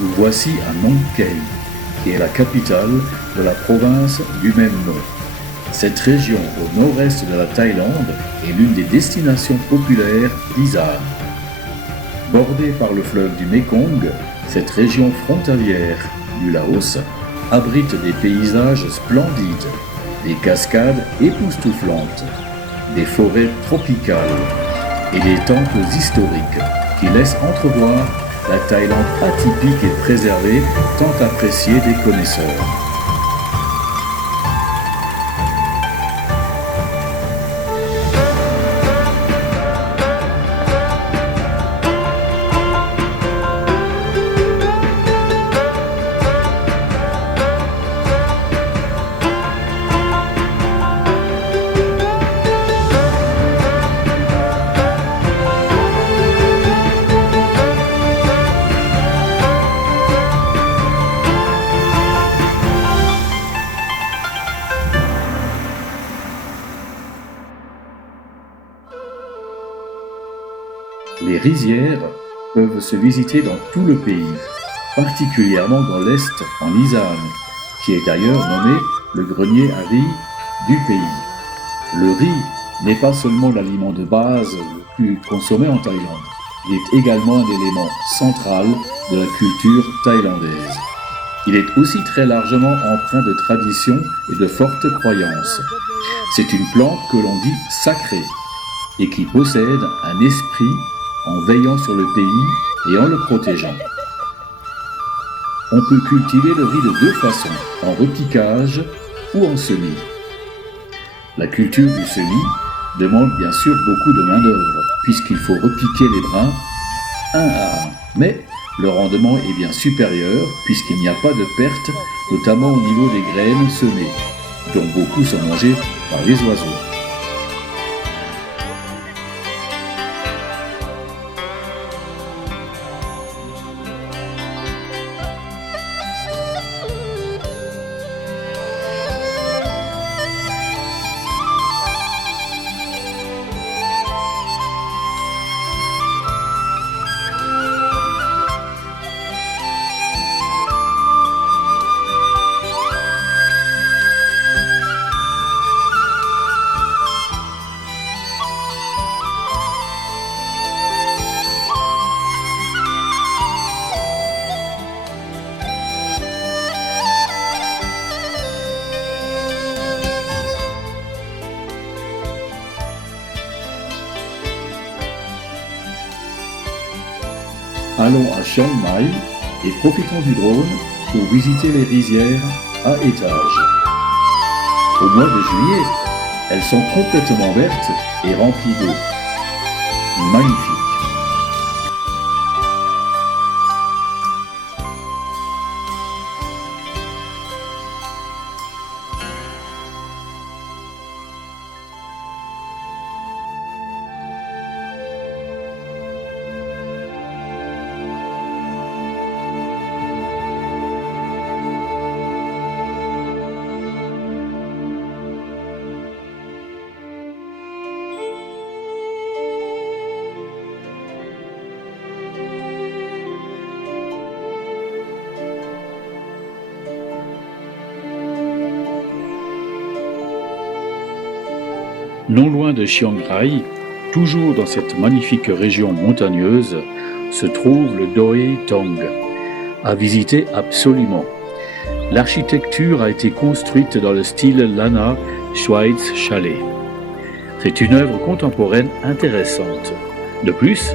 nous voici à Mont Kei, qui est la capitale de la province du même nom. Cette région au nord-est de la Thaïlande est l'une des destinations populaires d'Isan. Bordée par le fleuve du Mékong, cette région frontalière du Laos abrite des paysages splendides, des cascades époustouflantes, des forêts tropicales et des temples historiques qui laissent entrevoir la Thaïlande atypique et préservée tant appréciée des connaisseurs. Les rizières peuvent se visiter dans tout le pays, particulièrement dans l'Est, en Isan, qui est d'ailleurs nommé le grenier à riz du pays. Le riz n'est pas seulement l'aliment de base le plus consommé en Thaïlande, il est également un élément central de la culture thaïlandaise. Il est aussi très largement empreint de traditions et de fortes croyances. C'est une plante que l'on dit sacrée et qui possède un esprit en veillant sur le pays et en le protégeant. On peut cultiver le riz de deux façons, en repiquage ou en semis. La culture du semis demande bien sûr beaucoup de main-d'œuvre, puisqu'il faut repiquer les brins un à un. Mais le rendement est bien supérieur, puisqu'il n'y a pas de perte, notamment au niveau des graines semées, dont beaucoup sont mangées par les oiseaux. Allons à Chiang Mai et profitons du drone pour visiter les rizières à étages. Au mois de juillet, elles sont complètement vertes et remplies d'eau. Magnifique! Non loin de Chiang Rai, toujours dans cette magnifique région montagneuse, se trouve le Doi Tong, à visiter absolument. L'architecture a été construite dans le style Lana Schweitz Chalet. C'est une œuvre contemporaine intéressante. De plus,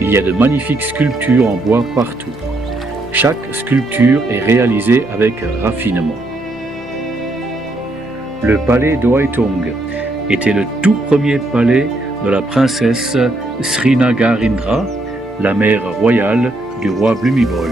il y a de magnifiques sculptures en bois partout. Chaque sculpture est réalisée avec raffinement. Le palais Doi Tong était le tout premier palais de la princesse Srinagarindra, la mère royale du roi Bhumibol.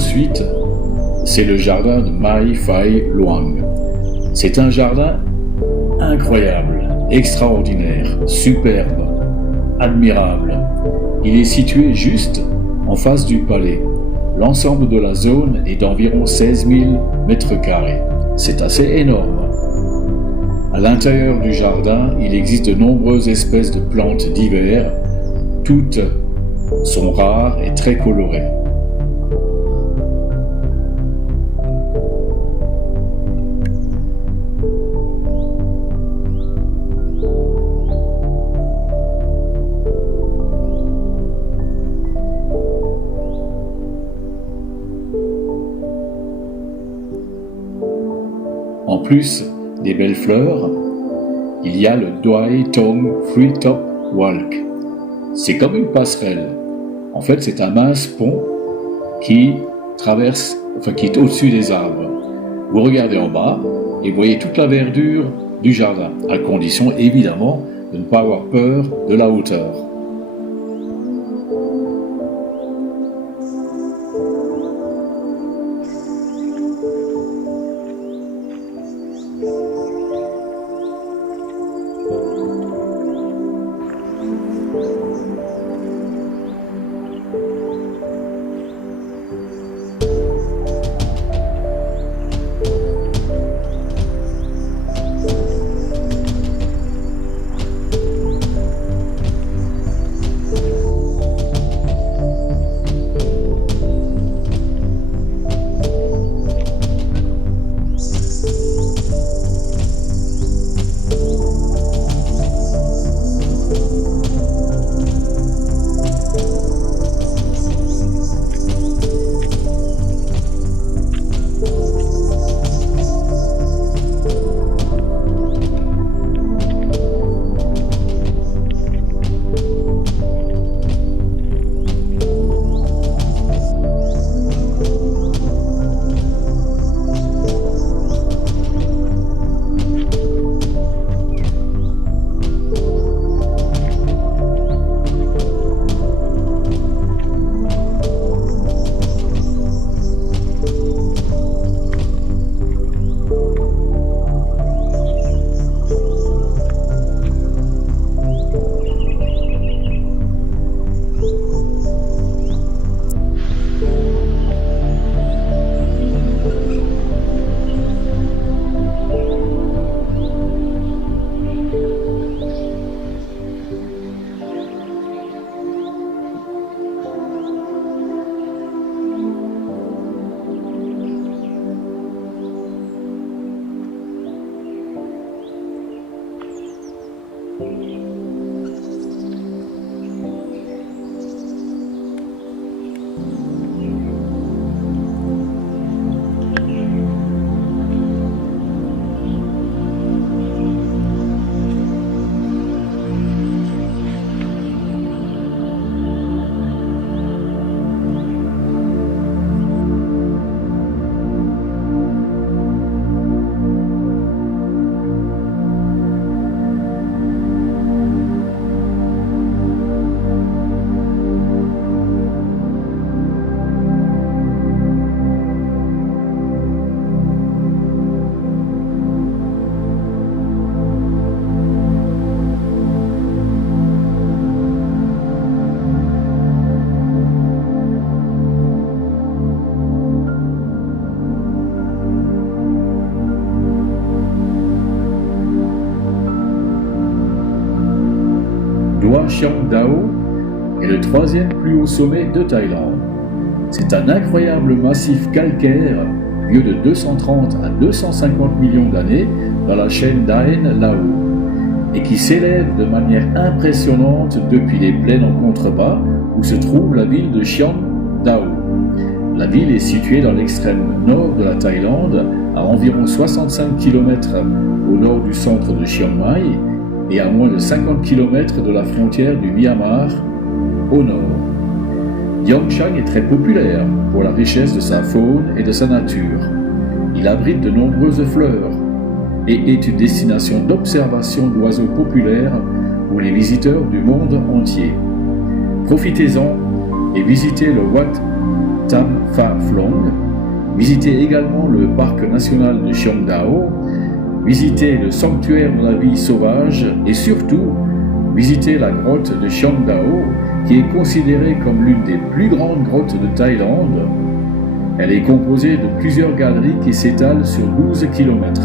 Ensuite, c'est le jardin de Mai Fai Luang. C'est un jardin incroyable, extraordinaire, superbe, admirable. Il est situé juste en face du palais. L'ensemble de la zone est d'environ 16 000 mètres carrés. C'est assez énorme. À l'intérieur du jardin, il existe de nombreuses espèces de plantes d'hiver. Toutes sont rares et très colorées. En plus des belles fleurs, il y a le Doi Tong Treetop Walk. C'est comme une passerelle. En fait, c'est un mince pont qui est au-dessus des arbres. Vous regardez en bas et voyez toute la verdure du jardin, à condition évidemment de ne pas avoir peur de la hauteur. Doi Chiang Dao est le troisième plus haut sommet de Thaïlande. C'est un incroyable massif calcaire, vieux de 230 à 250 millions d'années dans la chaîne d'Aen Lao, et qui s'élève de manière impressionnante depuis les plaines en contrebas où se trouve la ville de Chiang Dao. La ville est située dans l'extrême nord de la Thaïlande, à environ 65 km au nord du centre de Chiang Mai et à moins de 50 km de la frontière du Myanmar au nord. Diangshan est très populaire pour la richesse de sa faune et de sa nature. Il abrite de nombreuses fleurs et est une destination d'observation d'oiseaux populaires pour les visiteurs du monde entier. Profitez-en et visitez le Wat Tam Pha Phlong, visitez également le parc national de Chiang Dao, visitez le sanctuaire de la vie sauvage et surtout, visitez la grotte de Chiang Dao qui est considérée comme l'une des plus grandes grottes de Thaïlande. Elle est composée de plusieurs galeries qui s'étalent sur 12 km.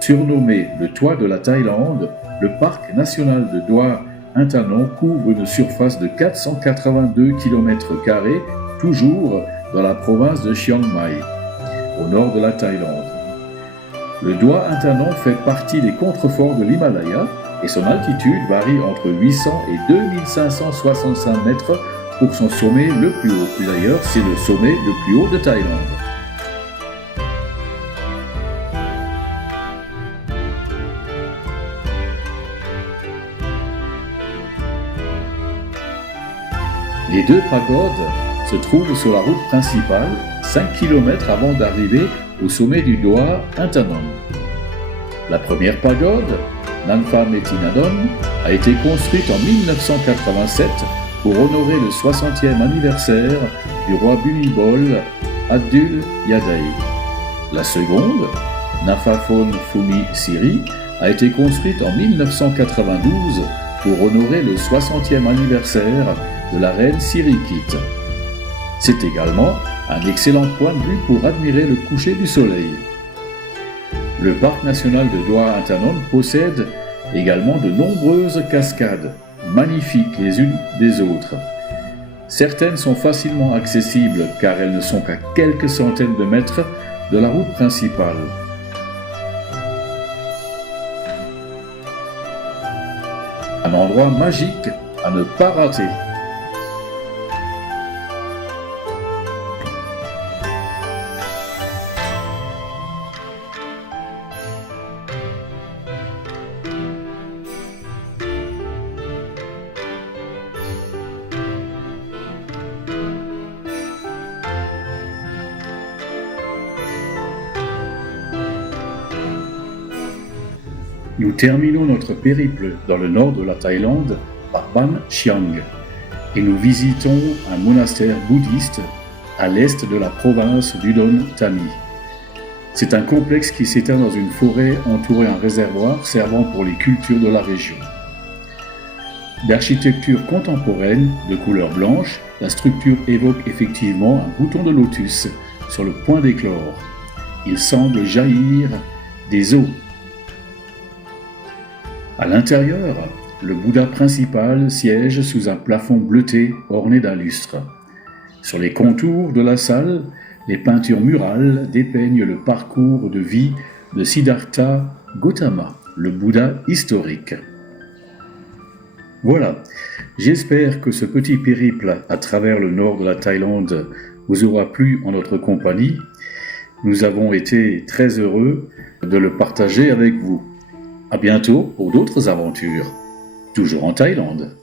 Surnommé le toit de la Thaïlande, le parc national de Doi Inthanon couvre une surface de 482 km², toujours dans la province de Chiang Mai, au nord de la Thaïlande. Le Doi Inthanon fait partie des contreforts de l'Himalaya et son altitude varie entre 800 et 2565 mètres pour son sommet le plus haut. D'ailleurs, c'est le sommet le plus haut de Thaïlande. Les deux pagodes se trouvent sur la route principale, 5 km avant d'arriver au sommet du Doi Inthanon. La première pagode, Nanpha Metinadon, a été construite en 1987 pour honorer le 60e anniversaire du roi Bhumibol Adul Yadai. La seconde, Naphaphone Phumi Siri, a été construite en 1992 pour honorer le 60e anniversaire de la reine Sirikit. C'est également un excellent point de vue pour admirer le coucher du soleil. Le parc national de Doi Inthanon possède également de nombreuses cascades, magnifiques les unes des autres. Certaines sont facilement accessibles car elles ne sont qu'à quelques centaines de mètres de la route principale. Un endroit magique à ne pas rater. Nous terminons notre périple dans le nord de la Thaïlande par Ban Chiang et nous visitons un monastère bouddhiste à l'est de la province d'Udon Thani. C'est un complexe qui s'étend dans une forêt entourée d'un réservoir servant pour les cultures de la région. D'architecture contemporaine de couleur blanche, la structure évoque effectivement un bouton de lotus sur le point d'éclore. Il semble jaillir des eaux. À l'intérieur, le Bouddha principal siège sous un plafond bleuté orné d'un lustre. Sur les contours de la salle, les peintures murales dépeignent le parcours de vie de Siddhartha Gautama, le Bouddha historique. Voilà, j'espère que ce petit périple à travers le nord de la Thaïlande vous aura plu en notre compagnie. Nous avons été très heureux de le partager avec vous. À bientôt pour d'autres aventures, toujours en Thaïlande.